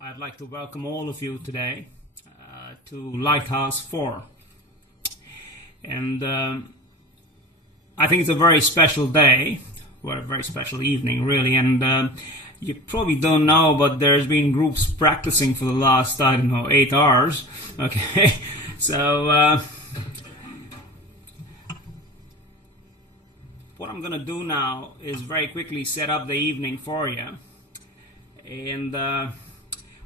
I'd like to welcome all of you today to Lighthouse 4. And I think it's a very special day, or a very special evening, really. And you probably don't know, but there's been groups practicing for the last, 8 hours. Okay, so what I'm going to do now is very quickly set up the evening for you. And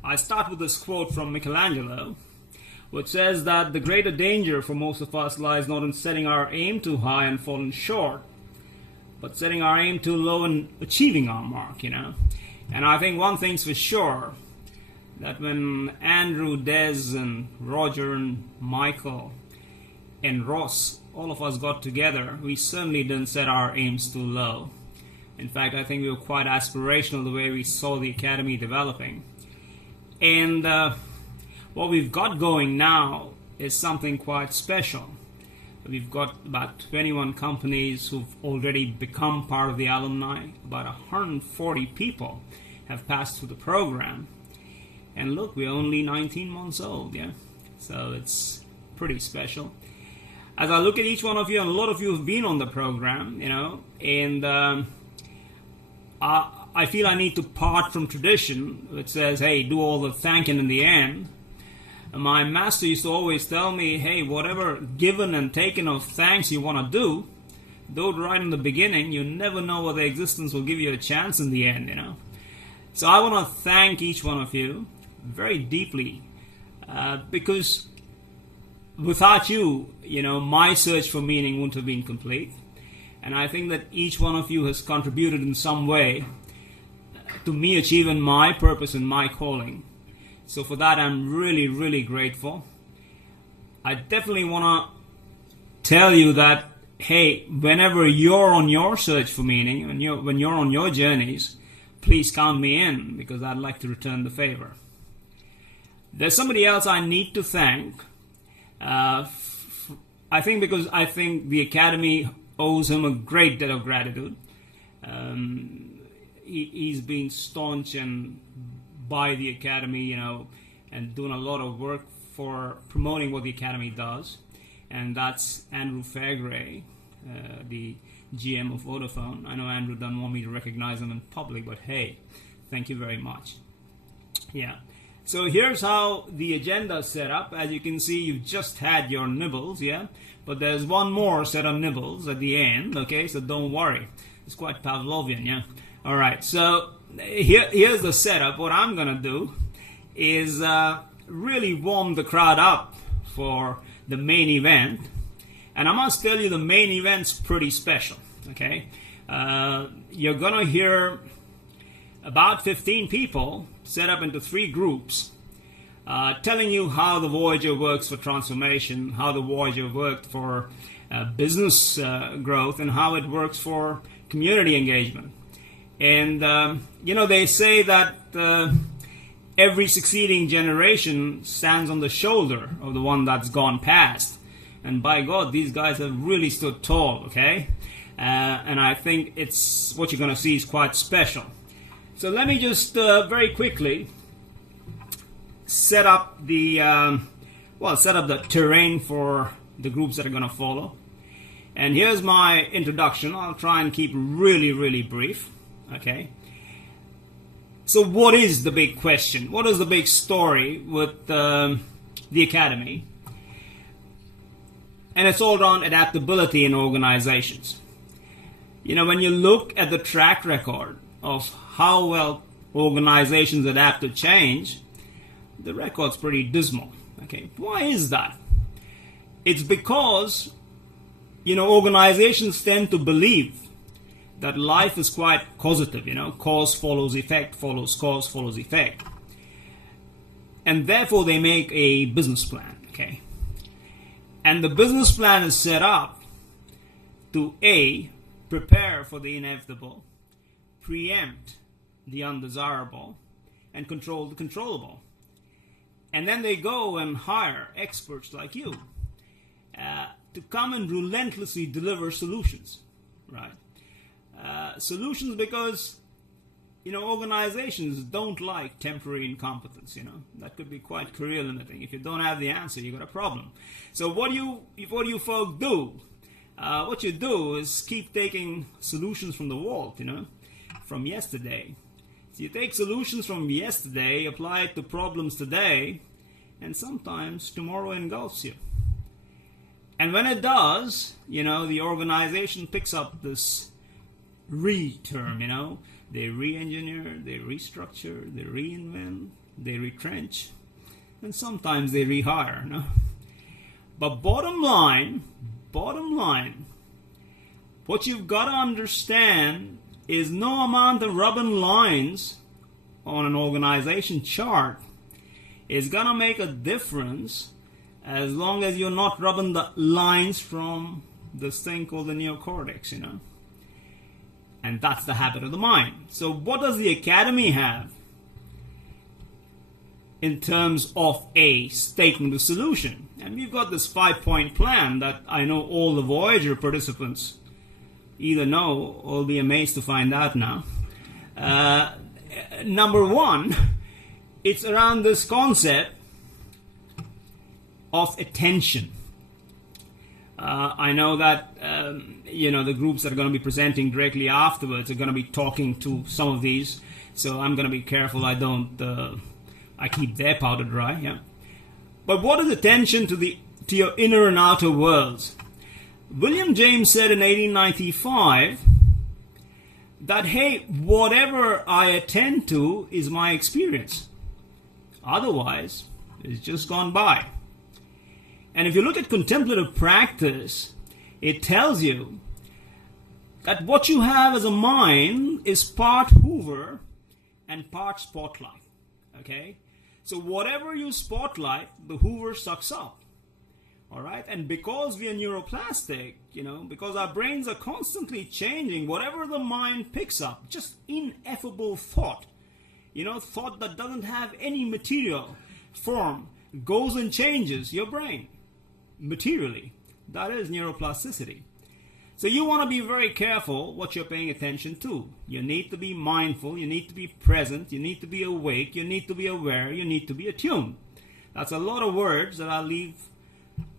I start with this quote from Michelangelo, which says that the greater danger for most of us lies not in setting our aim too high and falling short, but setting our aim too low and achieving our mark, And I think one thing's for sure, that when Andrew, Des, and Roger, and Michael, and Ross, all of us got together, we certainly didn't set our aims too low. In fact, I think we were quite aspirational the way we saw the Academy developing. And what we've got going now is something quite special. We've got about 21 companies who've already become part of the alumni. About 140 people have passed through the program. And look, we're only 19 months old, yeah? So it's pretty special. As I look at each one of you, and a lot of you have been on the program, and I feel I need to part from tradition, which says, hey, do all the thanking in the end. And my master used to always tell me, hey, whatever given and taken of thanks you want to do it right in the beginning. You never know whether existence will give you a chance in the end, So I want to thank each one of you very deeply, because without you, my search for meaning wouldn't have been complete. And I think that each one of you has contributed in some way to me achieving my purpose and my calling. So for that, I'm really, really grateful. I definitely want to tell you that, hey, whenever you're on your search for meaning, when you're on your journeys, please count me in, because I'd like to return the favor. There's somebody else I need to thank. I think the Academy owes him a great debt of gratitude. He's been staunch and by the Academy, and doing a lot of work for promoting what the Academy does. And that's Andrew Fairgray, the GM of Vodafone. I know Andrew doesn't want me to recognize him in public, but hey, thank you very much. Yeah. So here's how the agenda is set up. As you can see, you've just had your nibbles, yeah? But there's one more set of nibbles at the end, okay? So don't worry. It's quite Pavlovian, yeah? All right, so here's the setup. What I'm going to do is really warm the crowd up for the main event. And I must tell you, the main event's pretty special, okay? You're going to hear about 15 people set up into 3 groups, telling you how the Voyager works for transformation, how the Voyager worked for business growth, and how it works for community engagement. And, they say that every succeeding generation stands on the shoulder of the one that's gone past. And by God, these guys have really stood tall, okay? And I think it's what you're going to see is quite special. So let me just very quickly set up the terrain for the groups that are going to follow. And here's my introduction. I'll try and keep really, really brief. Okay. So what is the big question? What is the big story with the Academy? And it's all around adaptability in organizations. When you look at the track record of how well organizations adapt to change, the record's pretty dismal. Okay, why is that? It's because, organizations tend to believe that life is quite causative, cause follows effect, follows cause, follows effect. And therefore they make a business plan, okay? And the business plan is set up to A, prepare for the inevitable, preempt the undesirable, and control the controllable. And then they go and hire experts like you to come and relentlessly deliver solutions, right? Solutions because organizations don't like temporary incompetence. That could be quite career limiting. If you don't have the answer, you got a problem. So what do you folk do? What you do is keep taking solutions from the vault, from yesterday. So you take solutions from yesterday, apply it to problems today, and sometimes tomorrow engulfs you. And when it does, the organization picks up this term, they re-engineer, they restructure, they reinvent, they retrench, and sometimes they rehire. But bottom line, what you've got to understand is no amount of rubbing lines on an organization chart is going to make a difference as long as you're not rubbing the lines from this thing called the neocortex, And that's the habit of the mind. So what does the Academy have in terms of a statement of solution? And we've got this 5-point plan that I know all the Voyager participants either know or will be amazed to find out now. Number one, it's around this concept of attention. I know that the groups that are going to be presenting directly afterwards are going to be talking to some of these, so I'm going to be careful I keep their powder dry. Yeah. But what is attention to your inner and outer worlds? William James said in 1895 that, hey, whatever I attend to is my experience. Otherwise, it's just gone by. And if you look at contemplative practice, it tells you that what you have as a mind is part Hoover and part spotlight. Okay? So whatever you spotlight, the Hoover sucks up. All right? And because we are neuroplastic, because our brains are constantly changing, whatever the mind picks up, just ineffable thought, thought that doesn't have any material form, goes and changes your brain materially. That is neuroplasticity. So you want to be very careful what you're paying attention to. You need to be mindful, you need to be present, you need to be awake, you need to be aware, you need to be attuned. That's a lot of words that I'll leave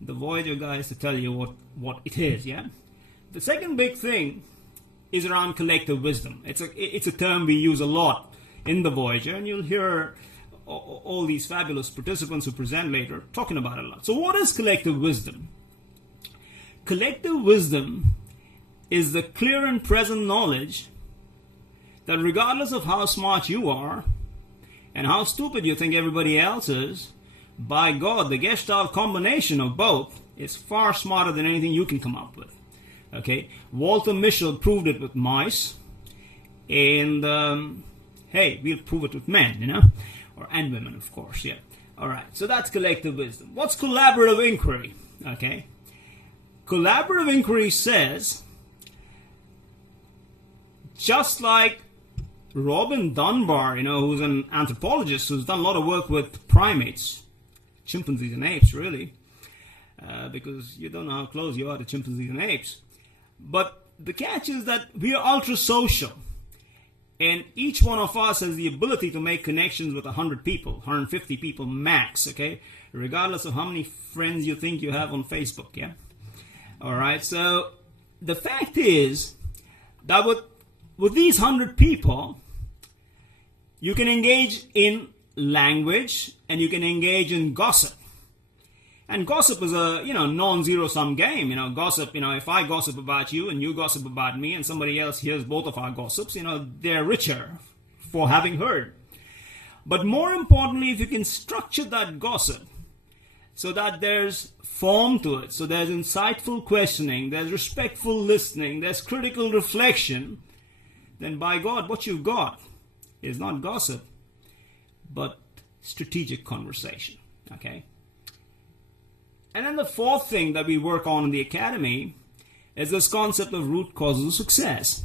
the Voyager guys to tell you what it is, yeah? The second big thing is around collective wisdom. It's a term we use a lot in the Voyager, and you'll hear all these fabulous participants who present later talking about it a lot. So what is collective wisdom? Collective wisdom is the clear and present knowledge that regardless of how smart you are and how stupid you think everybody else is, by God, the Gestalt combination of both is far smarter than anything you can come up with. Okay? Walter Mischel proved it with mice, and hey, we'll prove it with men, and women, of course, yeah. All right, so that's collective wisdom. What's collaborative inquiry? Okay? Collaborative inquiry says, just like Robin Dunbar, who's an anthropologist who's done a lot of work with primates, chimpanzees and apes, really, because you don't know how close you are to chimpanzees and apes. But the catch is that we are ultra social. And each one of us has the ability to make connections with 100 people, 150 people max, okay? Regardless of how many friends you think you have on Facebook, yeah? All right, so the fact is that with these 100 people, you can engage in language and you can engage in gossip. And gossip is a, non-zero-sum game. Gossip, if I gossip about you and you gossip about me and somebody else hears both of our gossips, they're richer for having heard. But more importantly, if you can structure that gossip so that there's form to it, so there's insightful questioning, there's respectful listening, there's critical reflection, then by God, what you've got is not gossip, but strategic conversation, okay? And then the fourth thing that we work on in the Academy is this concept of root causes of success.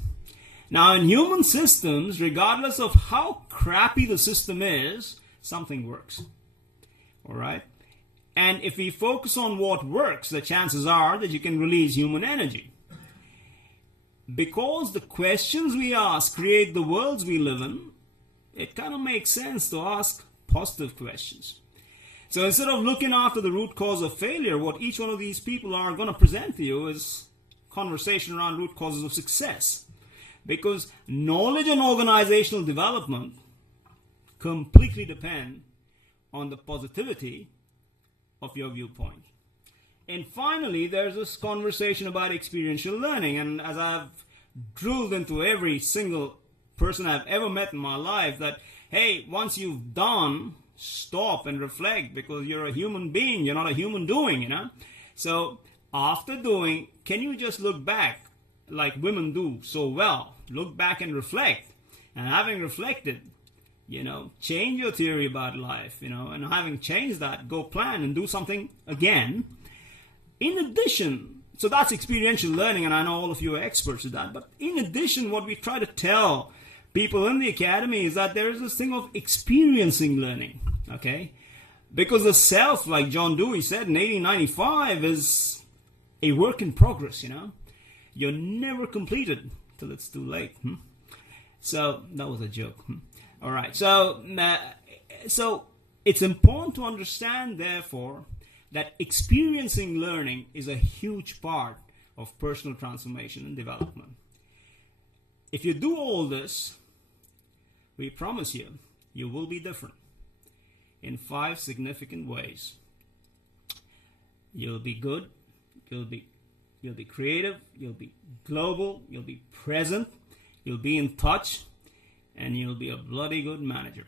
Now, in human systems, regardless of how crappy the system is, something works. All right? And if we focus on what works, the chances are that you can release human energy. Because the questions we ask create the worlds we live in, it kind of makes sense to ask positive questions. So instead of looking after the root cause of failure, what each one of these people are going to present to you is conversation around root causes of success. Because knowledge and organizational development completely depend on the positivity of your viewpoint. And finally, there's this conversation about experiential learning. And as I've drilled into every single person I've ever met in my life, that, hey, once you've done, stop and reflect, because you're a human being, you're not a human doing, you know. So after doing, can you just look back like women do so well? Look back and reflect. And having reflected, you know, change your theory about life, you know, and having changed that, go plan and do something again. In addition, so that's experiential learning, and I know all of you are experts at that, but in addition, what we try to tell people in the academy is that there is this thing of experiencing learning, okay? Because the self, like John Dewey said in 1895, is a work in progress, you know? You're never completed till it's too late. So, that was a joke. All right, so it's important to understand, therefore, that experiencing learning is a huge part of personal transformation and development. If you do all this, we promise you, you will be different in 5 significant ways. You'll be good, you'll be creative, you'll be global, you'll be present, you'll be in touch, and you'll be a bloody good manager.